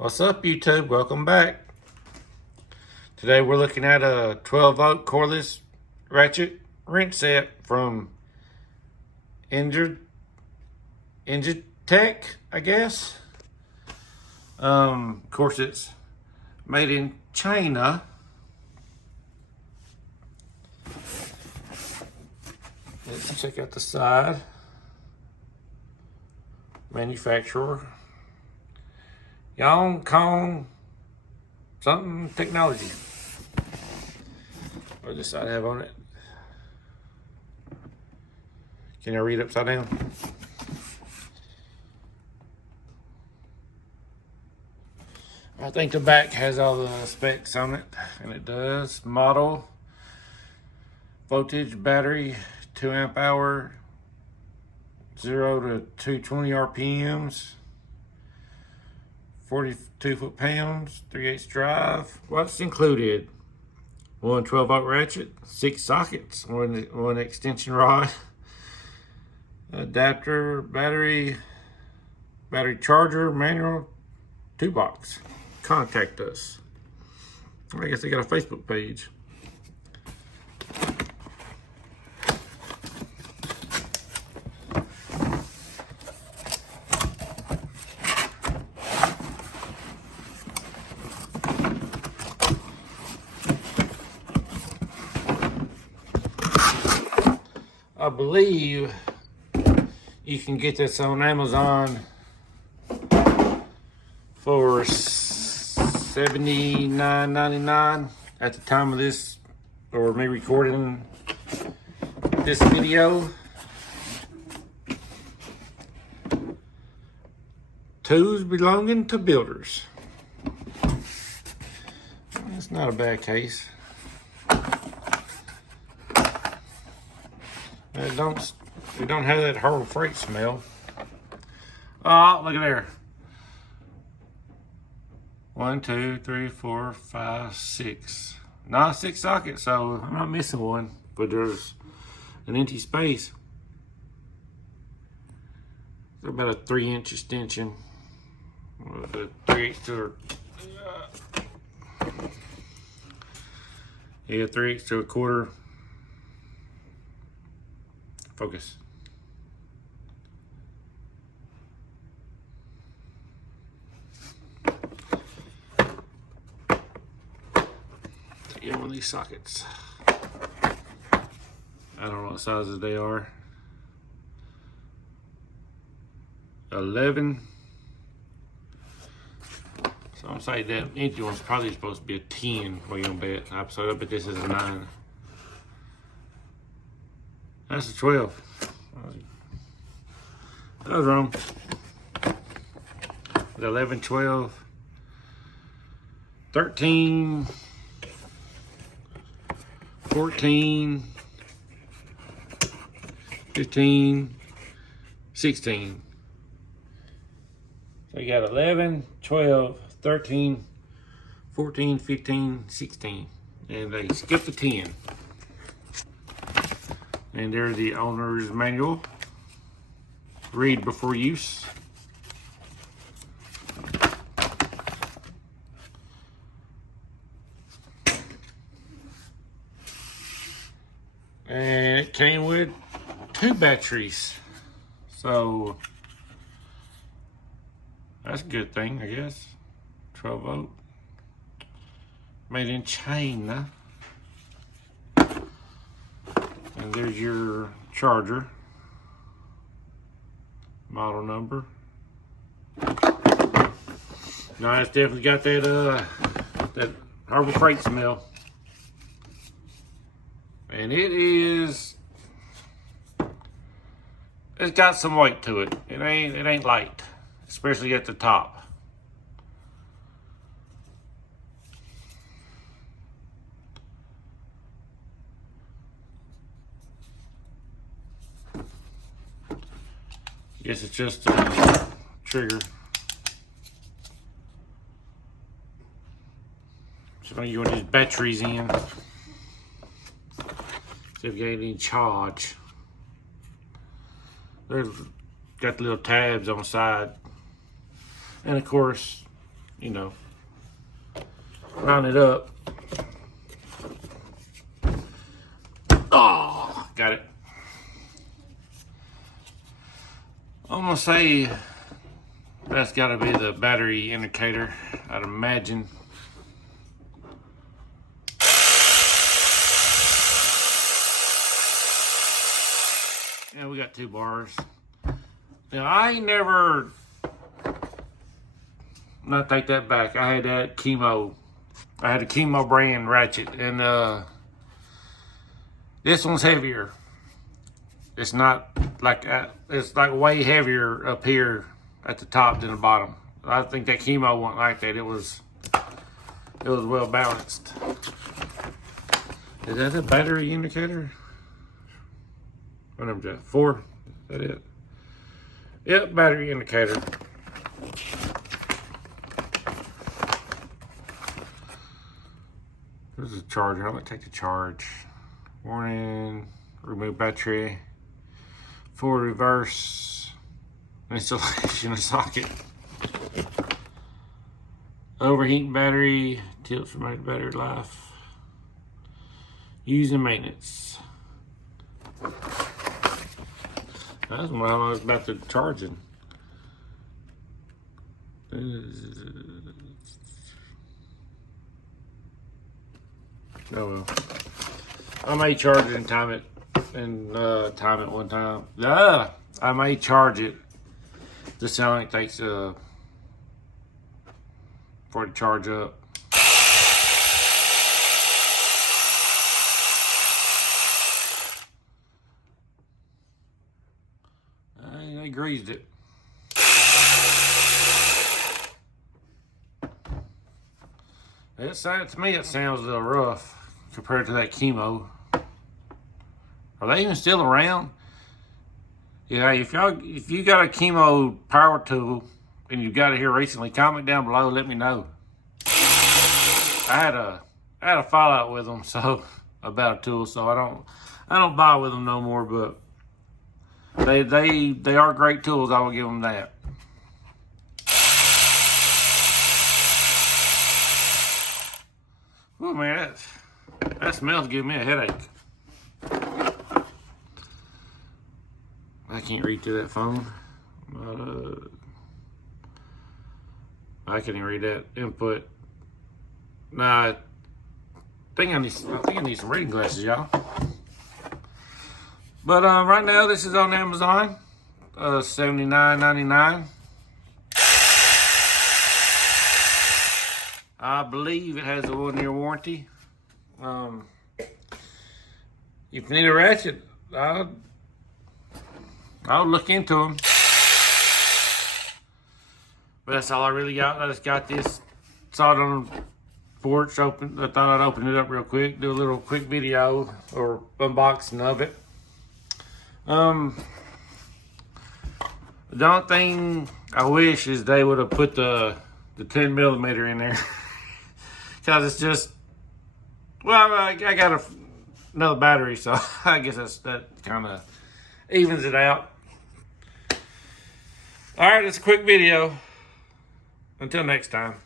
What's up, YouTube? Welcome back. Today we're looking at a 12-volt cordless ratchet wrench set from Enegitech, I guess. Of course, it's made in China. Let's check out the side. Manufacturer. Yong Kong something technology. What does this side have on it? Can I read upside down? I think the back has all the specs on it, and it does. Model, voltage, battery, 2 amp hour, 0 to 220 RPMs. 42 foot-pounds, 3/8 drive. What's included? One 12-volt ratchet, 6 sockets, one extension rod, adapter, battery charger, manual, 2 box. Contact us. I guess they got a Facebook page. I believe you can get this on Amazon for $79.99 at the time of this, or me recording this video. Tools belonging to builders. It's not a bad case. We don't have that horrible freight smell. Oh, look at there. 1, 2, 3, 4, 5, 6. Not 6 sockets, so I'm not missing one. But there's an empty space. It's about a 3-inch extension. 3/8 to yeah, 3/8 to a quarter. Focus. Get one of these sockets. I don't know what sizes they are. 11. So I'm saying that empty one's probably supposed to be a 10. What you gonna bet? So I bet this is a 9. That's a 12. I was wrong. 11, 12, 13, 14, 15, 16. So you got 11, 12, 13, 14, 15, 16. And they skipped the 10. And there's the owner's manual. Read before use. And it came with 2 batteries. So that's a good thing, I guess. 12 volt. Made in China. And there's your charger, model number. Now it's definitely got that Harbor Freight smell, and it's got some weight to it. It ain't light, especially at the top. Guess it's just a trigger. So you want these batteries in. See if you get any charge. There's got the little tabs on the side. And of course, you know, line it up. Oh, got it. I'm gonna say that's gotta be the battery indicator, I'd imagine. Yeah, we got 2 bars. Now, I ain't never, not take that back. I had that chemo. I had a chemo brand Ratchet, and this one's heavier. It's not like, it's like way heavier up here at the top than the bottom. I think that chemo wasn't like that. It was well balanced. Is that a battery indicator? What number is that? 4? Is that it? Yep, battery indicator. This is a charger. I'm gonna take the charge. Warning, remove battery. Forward, reverse, installation of socket. Overheating battery, tilt from battery life. Using maintenance. That's when I was about to charging. Oh well. I may charge it and time it one time. I may charge it. Just how long it takes for it to charge up. They greased it. To me, it sounds a little rough compared to that chemo. Are they even still around? Yeah, if you got a chemo power tool and you got it here recently, comment down below. Let me know. I had a fallout with them about a tool, so I don't buy with them no more. But they are great tools. I will give them that. Oh man, that smells giving me a headache. I can't read through that phone. I can't even read that input. Nah, I think I need some reading glasses, y'all. But right now, this is on Amazon, $79.99. I believe it has a 1-year warranty. If you need a ratchet, I'll look into them. But that's all I really got. I just got this. Saw it on the porch. I thought I'd open it up real quick. Do a little quick video or unboxing of it. The only thing I wish is they would have put the 10mm in there. Because it's just, well, I got another battery, so I guess that kind of evens it out. All right, it's a quick video. Until next time.